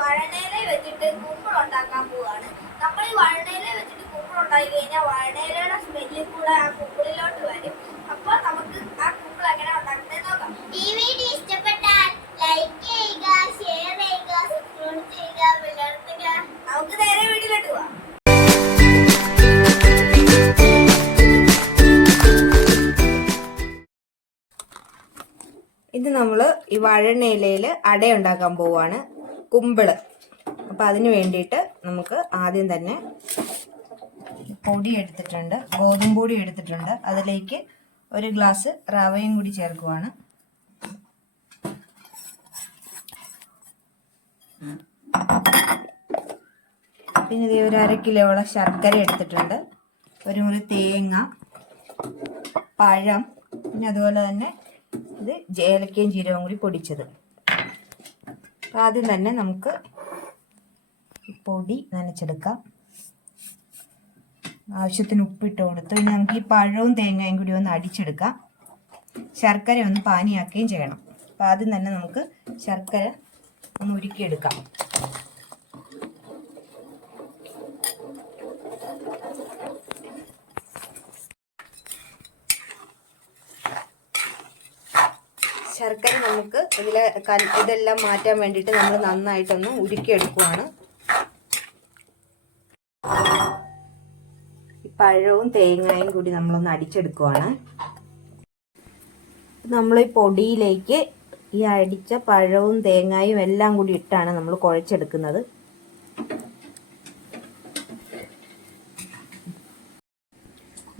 വഴണയില വെച്ചിട്ട് കുമ്പിൾ ഉണ്ടാക്കാൻ പോവാണ്. നമ്മൾ ഈ വഴണയില വെച്ചിട്ട് കുമ്പിൾ ഉണ്ടാക്കി കഴിഞ്ഞാൽ വഴണയിലയുടെ സ്മെല്ലിൽ കൂടെ ആ കുമ്പിളിലോട്ട് വരും. അപ്പൊ നമുക്ക് ആ കുമ്പിൾ എങ്ങനെ ഉണ്ടാക്കുന്നത് നോക്കാം. ഈ വീഡിയോ ഇഷ്ടപ്പെട്ടാൽ ലൈക്ക് ചെയ്യുക ഷെയർ ചെയ്യുക സബ്സ്ക്രൈബ് ചെയ്യുക വിലർത്തുക നമുക്ക് നേരെ വീട്ടിലോട്ട് പോവാം. ഇത് നമ്മൾ ഈ വാഴണയിലയിൽ അട ഉണ്ടാക്കാൻ പോവാണ്. കുമ്പിൾ. അപ്പം അതിന് വേണ്ടിയിട്ട് നമുക്ക് ആദ്യം തന്നെ പൊടി എടുത്തിട്ടുണ്ട്. ഗോതമ്പ് പൊടി എടുത്തിട്ടുണ്ട്. അതിലേക്ക് ഒരു ഗ്ലാസ് റവയും കൂടി ചേർക്കുവാണ്. പിന്നെ ഇതേ ഒരു അര കിലോയോളം ശർക്കര എടുത്തിട്ടുണ്ട്. ഒരു മുറി തേങ്ങ പഴം പിന്നെ അതുപോലെ തന്നെ ഇത് ഏലക്കയും ജീരകവും കൂടി പൊടിച്ചത്. ആദ്യം തന്നെ നമുക്ക് പൊടി നനച്ചെടുക്കാം. ആവശ്യത്തിന് ഉപ്പിട്ട് കൊടുത്തു ഇനി നമുക്ക് ഈ പഴവും തേങ്ങയും കൂടി ഒന്ന് അടിച്ചെടുക്കാം. ശർക്കര ഒന്ന് പാനിയാക്കുകയും ചെയ്യണം. അപ്പം ആദ്യം തന്നെ നമുക്ക് ശർക്കര ഒന്ന് ഉരുക്കിയെടുക്കാം. ശർക്കര നമുക്ക് ഇതിലെ ഇതെല്ലാം മാറ്റാൻ വേണ്ടിയിട്ട് നമ്മൾ നന്നായിട്ടൊന്ന് ഉരുക്കിയെടുക്കുവാണ്. പഴവും തേങ്ങയും കൂടി നമ്മളൊന്ന് അടിച്ചെടുക്കുവാണ്. നമ്മൾ ഈ പൊടിയിലേക്ക് ഈ അടിച്ച പഴവും തേങ്ങയും എല്ലാം കൂടി ഇട്ടാണ് നമ്മൾ കുഴച്ചെടുക്കുന്നത്.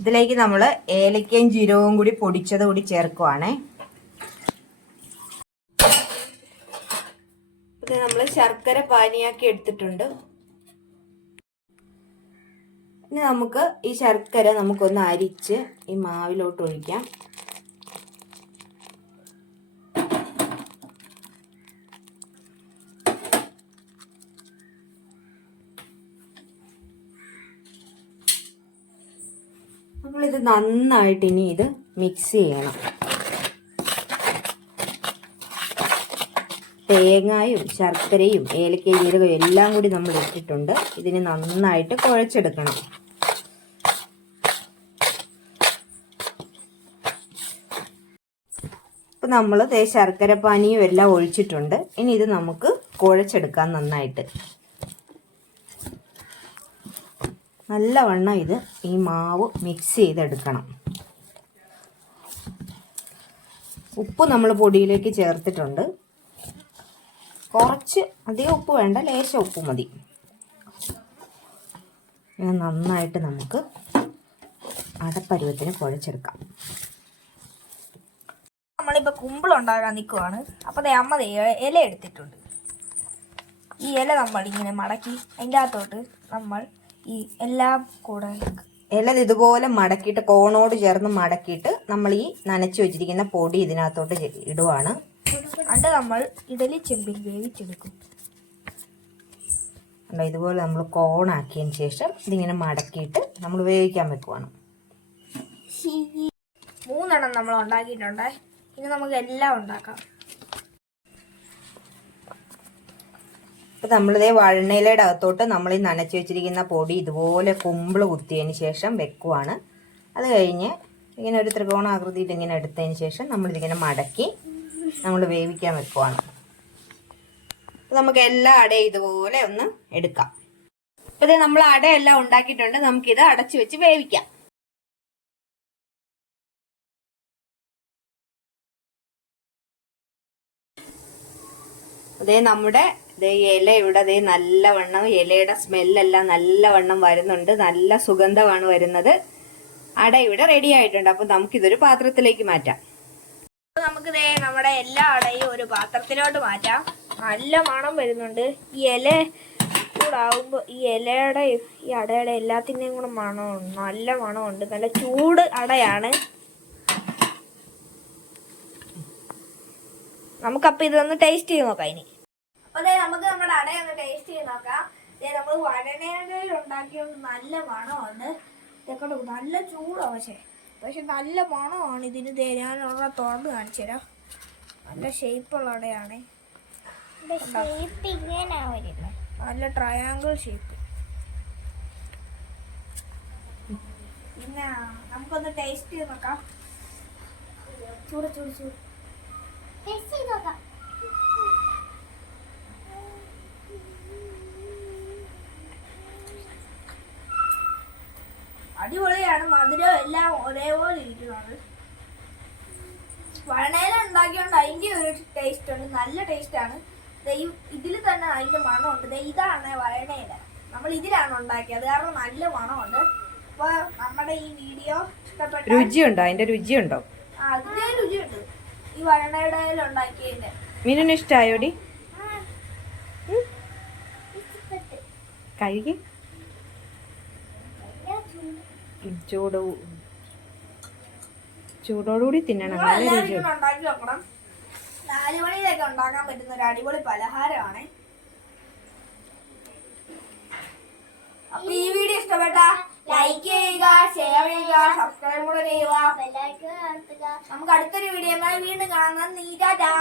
ഇതിലേക്ക് നമ്മൾ ഏലക്കയും ജീരകവും കൂടി പൊടിച്ചത് കൂടി ചേർക്കുവാണേ. ഇത് നമ്മൾ ശർക്കര പാനിയാക്കി എടുത്തിട്ടുണ്ട്. ഇനി നമുക്ക് ഈ ശർക്കര നമുക്കൊന്ന് അരിച്ച് ഈ മാവിലോട്ട് ഒഴിക്കാം. നമ്മളിത് നന്നായിട്ട് ഇനി ഇത് മിക്സ് ചെയ്യണം. തേങ്ങയും ശർക്കരയും ഏലക്കയും ജീരകവും എല്ലാം കൂടി നമ്മൾ ഇട്ടിട്ടുണ്ട്. ഇതിനെ നന്നായിട്ട് കുഴച്ചെടുക്കണം. ഇപ്പം നമ്മൾ ശർക്കര പാനിയും എല്ലാം ഒഴിച്ചിട്ടുണ്ട്. ഇനി ഇത് നമുക്ക് കുഴച്ചെടുക്കാം നന്നായിട്ട്. നല്ലവണ്ണം ഇത് ഈ മാവ് മിക്സ് ചെയ്തെടുക്കണം. ഉപ്പ് നമ്മൾ പൊടിയിലേക്ക് ചേർത്തിട്ടുണ്ട്. കുറച്ച് അധികം ഉപ്പ് വേണ്ട ലേശം ഉപ്പ് മതി. നന്നായിട്ട് നമുക്ക് അടപ്പരുവത്തിന് കുഴച്ചെടുക്കാം. നമ്മളിപ്പോൾ കുമ്പിളുണ്ടാകാൻ നിൽക്കുവാണ് അപ്പോൾ അതേ അമ്മ ഇല എടുത്തിട്ടുണ്ട്. ഈ ഇല നമ്മൾ ഇങ്ങനെ മടക്കി അതിന്റെ അകത്തോട്ട് നമ്മൾ ഈ എല്ലാം കൂടെ ഇല ഇതുപോലെ മടക്കിയിട്ട് കോണോട് ചേർന്ന് മടക്കിയിട്ട് നമ്മൾ ഈ നനച്ചു വെച്ചിരിക്കുന്ന പൊടി ഇതിനകത്തോട്ട് ഇടുവാണ്. അണ്ട് നമ്മൾ ഇഡലി ചെമ്പിൽ വേവിച്ചെടുക്കും. അല്ല ഇതുപോലെ നമ്മൾ കോണാക്കിയതിന് ശേഷം ഇതിങ്ങനെ മടക്കിയിട്ട് നമ്മൾ വേവിക്കാൻ വെക്കുവാണ്. മൂന്നെണ്ണം നമ്മൾ ഉണ്ടാക്കിയിട്ടുണ്ട്. ഇനി നമുക്ക് എല്ലാം ഉണ്ടാക്കാം. ഇപ്പം നമ്മളിതേ വഴണയിലയുടെ അകത്തോട്ട് നമ്മൾ ഈ നനച്ച് വെച്ചിരിക്കുന്ന പൊടി ഇതുപോലെ കുമ്പിൾ കുത്തിയതിന് ശേഷം വെക്കുവാണ്. അത് കഴിഞ്ഞ് ഇങ്ങനെ ഒരു ത്രികോണാകൃതിയിൽ ഇങ്ങനെ എടുത്തതിന് ശേഷം നമ്മളിതിങ്ങനെ മടക്കി നമ്മൾ വേവിക്കാൻ വെക്കുവാണ്. നമുക്ക് എല്ലാ അടയും ഇതുപോലെ ഒന്ന് എടുക്കാം. ഇപ്പം ഇത് നമ്മൾ അടയെല്ലാം ഉണ്ടാക്കിയിട്ടുണ്ട്. നമുക്കിത് അടച്ചു വെച്ച് വേവിക്കാം. അതേ നമ്മുടെ ദേ ഇല ഇവിടെ ദേ നല്ലവണ്ണം ഇലയുടെ സ്മെല്ലെല്ലാം നല്ലവണ്ണം വരുന്നുണ്ട്. നല്ല സുഗന്ധമാണ് വരുന്നത്. അട ഇവിടെ റെഡി ആയിട്ടുണ്ട്. അപ്പം നമുക്കിതൊരു പാത്രത്തിലേക്ക് മാറ്റാം. നമുക്ക് ദേ നമ്മുടെ എല്ലാ അടയും ഒരു പാത്രത്തിലോട്ട് മാറ്റാം. നല്ല മണം വരുന്നുണ്ട്. ഈ ഇല കൂടെ ആവുമ്പോൾ ഈ ഇലയുടെ ഈ അടയുടെ എല്ലാത്തിന്റെയും കൂടെ മണമുണ്ട് നല്ല മണമുണ്ട് നല്ല ചൂട് അടയാണ്. നമുക്കപ്പോൾ ഇതൊന്ന് ടേസ്റ്റ് ചെയ്ത് നോക്കാം ഇനി. അപ്പോൾ അതെ നമുക്ക് നമ്മുടെ അടയൊന്ന് ടേസ്റ്റ് ചെയ്ത് നോക്കാം. നമ്മൾ ഉണ്ടാക്കിയോണ്ട് നല്ല മണമുണ്ട് ഇതൊക്കെ നല്ല ചൂടാണ് പക്ഷേ. പക്ഷെ നല്ല മണമാണ് ഇതിന് തരാനുള്ള തുറന്ന് കാണിച്ചു തരാം. നല്ല ഷേപ്പുള്ള അടയാണ്. നല്ല ട്രയാങ്കിൾ ഷേപ്പ് പിന്നെ നമുക്കൊന്ന് ടേസ്റ്റ് ചെയ്ത് നോക്കാം. ചൂട് ചൂട് ചൂട്. ടേസ്റ്റ് ചെയ്ത് നോക്കാം. അടിപൊളിയാണ്. മധുരം എല്ലാം ഒരേപോലെ ഇരിക്കുന്നത്. വഴണയില ഉണ്ടാക്കിയോണ്ട് അതിന്റെ ഒരു ടേസ്റ്റ് ഉണ്ട്. നല്ല ടേസ്റ്റ് ആണ്. ഇതിൽ തന്നെ അതിന്റെ മണമുണ്ട്. ഇതാണ് വഴണയില നമ്മൾ ഇതിലാണ് ഉണ്ടാക്കിയത്. കാരണം നല്ല മണമുണ്ട്. അപ്പൊ നമ്മുടെ ഈ വീഡിയോ ഇഷ്ടപ്പെട്ട രുചിയുണ്ടോ? അതിന്റെ രുചിയുണ്ടോ? അതിന്റെ രുചിയുണ്ട്. ഈ വഴണയുടെ ഉണ്ടാക്കിയതിന്റെ മീനിന് ഇഷ്ടമായോടി കഴുകി. ചൂട് ചൂട് ചൂടോടുകൂടി തിന്നണം നല്ല രുചി നാല് മണിയിലൊക്കെ ഉണ്ടാക്കാൻ പറ്റുന്ന ഒരു അടിപൊളി പലഹാരമാണ്. അപ്പൊ ഈ വീഡിയോ ഇഷ്ടപ്പെട്ട ലൈക്ക് ചെയ്യുക ഷെയർ ചെയ്യുക സബ്സ്ക്രൈബ് കൂടെ ചെയ്യുക. നമുക്ക് അടുത്തൊരു വീഡിയോ വീണ്ടും കാണാം. നീ ടാറ്റാ.